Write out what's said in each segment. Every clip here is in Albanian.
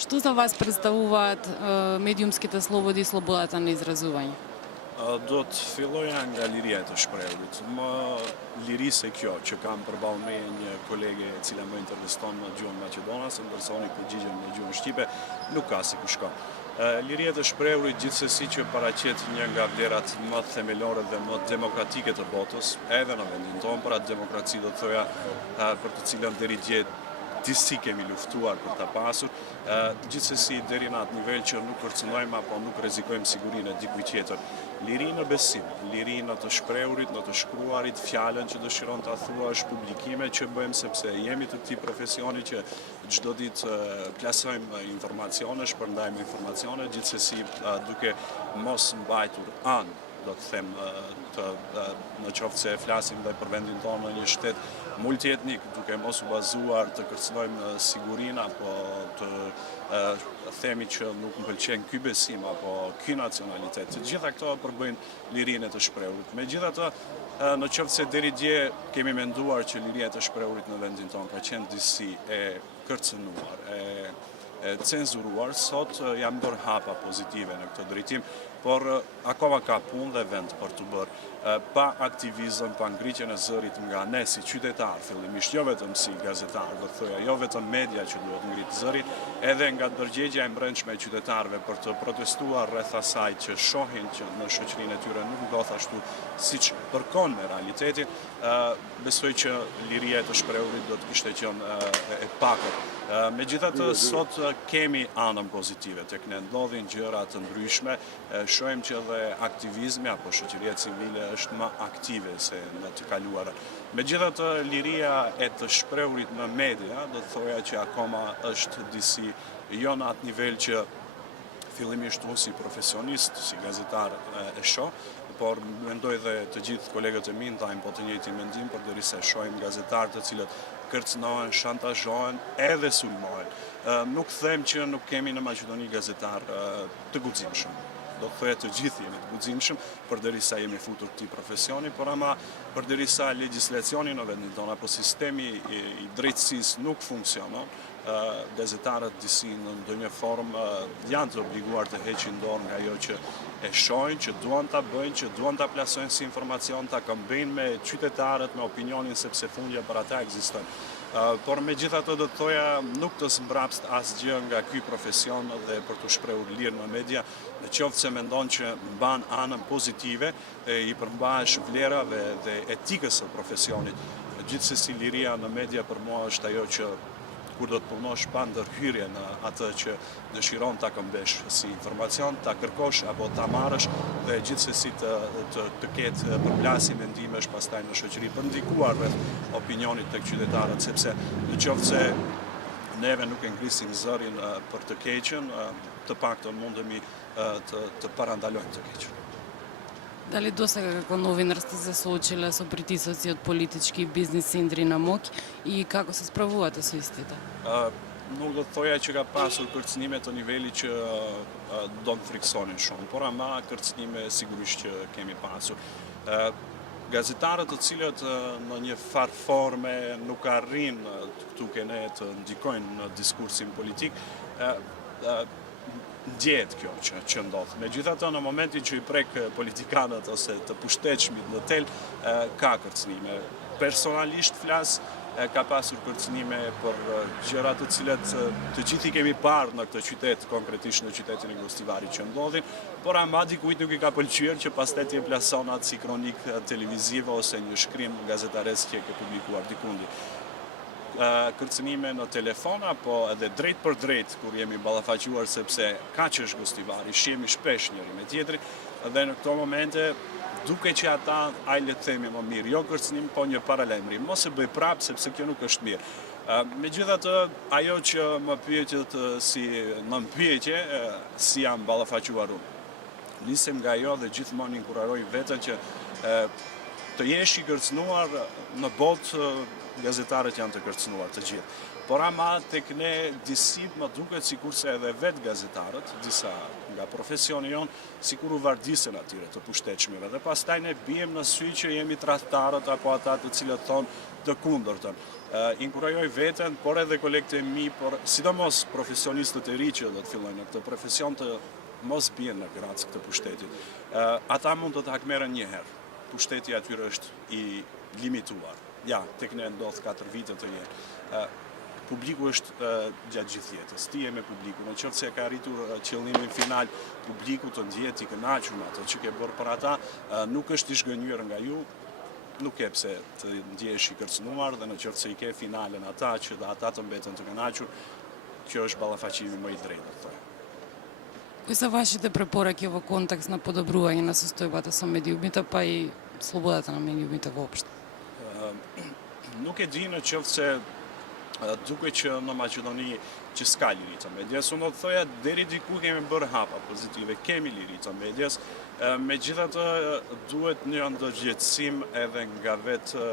Што за вас представуваат медиумските слободи и слободата на изразување? Do të filloja nga liria e të shprehut. Më lirisë e kjo që kam përballë me një kolege e cila më interviston në gjuhën maqedonase, ndërsa unë përgjigjem në gjuhën shqipe, nuk ka si ku shko. Liria e të shprehurit gjithsesi që paraqet një nga vlerat më themelore dhe më demokratike të botës, edhe në vendin tonë, për atë demokraci do të thoja për të cilën deri dje disi kemi luftuar për ta pasur, gjithsesi deri në atë nivel që nuk kërcënojmë apo nuk rrezikojmë sigurinë e dikujt tjetër. Liri në besim, liri në të shprehurit, në të shkruarit, fjalën që dëshiron ta thuash, publikime që bëjmë sepse jemi të këtij profesioni që çdo ditë plasojmë informacione, shpërndajmë informacione, gjithsesi duke mos mbajtur anë, do të them, në qoftë se flasim dhe për vendin tonë në një shtet multietnik, duke mos u bazuar të kërcënojmë sigurinë apo të themi që nuk më pëlqen ky besim apo ky nacionalitet. Të gjitha këto përbëjnë lirinë e të shprehurit. Megjithatë, në qoftë se deri dje kemi menduar që liria e të shprehurit në vendin tonë ka qenë disi e kërcënuar, e cenzuruar, sot jam ndër hapa pozitive në këtë drejtim, por akoma ka punë dhe vend për të bërë. Pa aktivizëm, pa ngritjen e zërit nga ne si qytetar, fillimisht jo vetëm si gazetar, do thoya, jo vetëm media që duhet ngrit zërin, edhe nga ndërgjegjja e brendshme e qytetarëve për të protestuar rreth asaj që shohin që në shoqërinë e tyre nuk ndodh ashtu siç përkon me realitetin, besoj që liria e të shprehurit do të kishte qenë e pakët. Megjithatë, sot kemi anën pozitive tek ne, ndodhin gjëra të ndryshme, shohim që edhe aktivizmi apo shoqëria civile është më aktive se në të kaluarën. Megjithatë, liria e të shprehurit në media do të thoja që akoma është disi jo në atë nivel që fillimisht unë si profesionist, si gazetar e shoh, por mendoj dhe të gjithë kolegët e mi ndajmë po të njëjtin mendim, përderisa shohim gazetarë të cilët kërcënohen, shantazhohen edhe sulmohen. Nuk them që nuk kemi në Maqedoni gazetar të guximshëm. Do të thoya të gjithë jemi të guximshëm përderisa jemi futur këtij profesioni, por ama përderisa legjislacioni në vendin tonë apo sistemi i drejtësisë nuk funksionon, gazetarët disi në ndonjë formë janë të obliguar të heqin dorë nga ajo që e shohin, që duan ta bëjnë, që duan ta plasojnë si informacion, ta këmbejnë me qytetarët, me opinionin sepse fundja për ata ekziston. Por megjithatë do të thoja nuk të smbrapst asgjë nga ky profesion dhe për të shprehur lirë në media, në qoftë se mendon që mban anën pozitive, i përmbahesh vlerave dhe etikës së profesionit. Gjithsesi liria në media për mua është ajo që kur do të punosh pa ndërhyrje në atë që dëshiron ta këmbesh si informacion, ta kërkosh apo ta marrësh dhe gjithsesi të ketë përplasje mendimesh pastaj në shoqëri për ndikuar rreth opinionit tek qytetarët, sepse në qoftë se neve nuk e ngrisim zërin për të keqen, të paktën mundemi të parandalojmë të keqen. Дали досега како новинар сте се соочиле со притисоци од политички бизнис индри на МОК и како се справувате со истите? Nuk do të thoja që ka pasur kërcënime të nivelit që do të friksonin shumë, por ama kërcënime sigurisht që kemi pasur. Gazetarët të cilët në një farë forme nuk arrin këtu kene të ndikojnë në diskursin politik, ndjehet kjo që ndodh. Megjithatë, në momentin që i prek politikanët ose të pushtetshmit në tel, ka kërcënime. Personalisht flas, ka pasur kërcënime për gjëra të cilat të gjithë i kemi parë në këtë qytet, konkretisht në qytetin e Gostivarit që ndodhin, por ama dikujt nuk i ka pëlqyer që pastaj të plason atë si kronik televizive ose një shkrim gazetaresk që e ke publikuar dikundi. Kërcënime në telefon apo edhe drejt për drejt kur jemi ballafaquar sepse kaq është Gostivari, shihemi shpesh njëri me tjetrin dhe në këto momente duke që ata le të themi më mirë, jo kërcënim, po një paralajmërim, mos e bëj prapë sepse kjo nuk është mirë. Megjithatë, ajo që më pyetjet më pyetje si jam ballafaquar unë. Nisem nga ajo dhe gjithmonë inkurajoj veten që të jesh i kërcënuar në botë gazetarët janë të kërcënuar të gjithë. Por ama tek ne disi më duket sikurse edhe vetë gazetarët, disa nga profesioni jonë, sikur u vardisen atyre të pushtetshmeve dhe pastaj ne bijem në sy që jemi tradhtarët apo ata të cilët thonë të kundërtën. Inkurajoj veten, por edhe kolegët e mi, por sidomos profesionistët e ri që do të fillojnë në këtë profesion të mos bien në grac këtë pushtetit. Ata mund të hakmeren një herë. Pushteti atyre është i limituar. Ja, tek ne ndodh 4 vite të jenë. Publiku është gjatë gjithë jetës. Ti je me publiku. Në qoftë se ka arritur qëllimin final, publiku të ndjehet i kënaqur me ato që ke bërë për ata, nuk është i zhgënjur nga ju, nuk ke pse të ndjehesh i kërcënuar dhe në qoftë se i ke finalen ata që dhe ata të mbeten të kënaqur, kjo është ballafaqimi më i drejtë, thoya. Кои са вашите препораки во контекст на подобрување на состојбата со медиумите, па и слободата на медиумите воопшто? Nuk e di në qoftë se duke që në Maqedoni që s'ka liri të medias, unë do të thoja deri diku kemi bërë hapa pozitive, kemi liri të medias, megjithatë duhet një ndërgjegjësim edhe nga vetë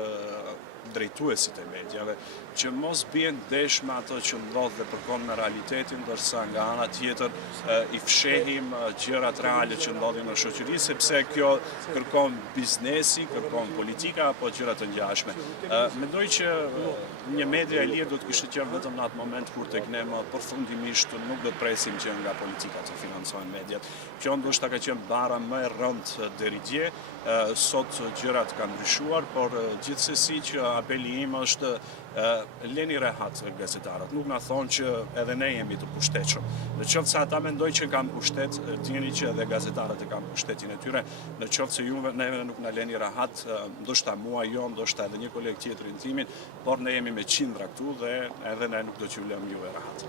drejtuesit e mediave, që mos bien ndesh me ato që ndodh dhe përkon me realitetin, ndërsa nga ana tjetër i fshehim gjërat reale që ndodhin në shoqëri, sepse kjo kërkon biznesi, kërkon politika apo gjëra të ngjashme. Mendoj që një media e lirë do të kishte qenë vetëm në atë moment kur tek ne më përfundimisht nuk do të presim që nga politika të financojnë mediat. Kjo ndoshta ka qenë bara më e rëndë deri dje. Sot gjërat kanë ndryshuar, por gjithsesi që apeli im është leni rehat gazetarët. Nuk na thonë që edhe ne jemi të pushtetshëm. Në qoftë se ata mendojnë që kanë pushtet, dini që edhe gazetarët e kanë pushtetin e tyre. Në qoftë se juve neve nuk na leni rehat, ndoshta mua jo, ndoshta edhe një koleg tjetër në timin, por ne jemi me qindra këtu dhe edhe ne nuk do t'ju lëm juve rehat.